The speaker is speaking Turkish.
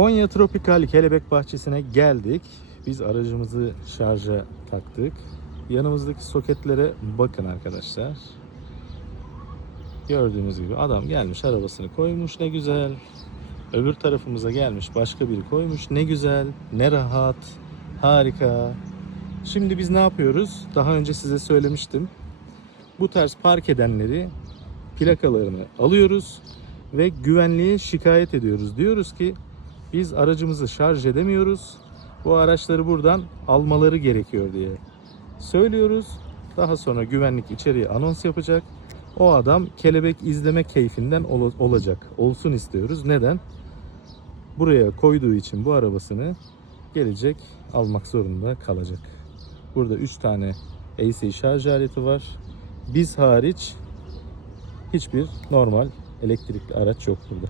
Konya Tropikal Kelebek Bahçesi'ne geldik. Biz aracımızı şarja taktık. Yanımızdaki soketlere bakın arkadaşlar. Gördüğünüz gibi adam gelmiş arabasını koymuş ne güzel. Öbür tarafımıza gelmiş başka biri koymuş ne güzel, ne rahat, harika. Şimdi biz ne yapıyoruz? Daha önce size söylemiştim. Bu tarz park edenleri plakalarını alıyoruz ve güvenliğe şikayet ediyoruz. Diyoruz ki biz aracımızı şarj edemiyoruz. Bu araçları buradan almaları gerekiyor diye söylüyoruz. Daha sonra güvenlik içeriye anons yapacak. O adam kelebek izleme keyfinden ol- olacak. Olsun istiyoruz. Neden? Buraya koyduğu için bu arabasını gelecek almak zorunda kalacak. Burada 3 tane AC şarj aleti var. Biz hariç hiçbir normal elektrikli araç yok burada.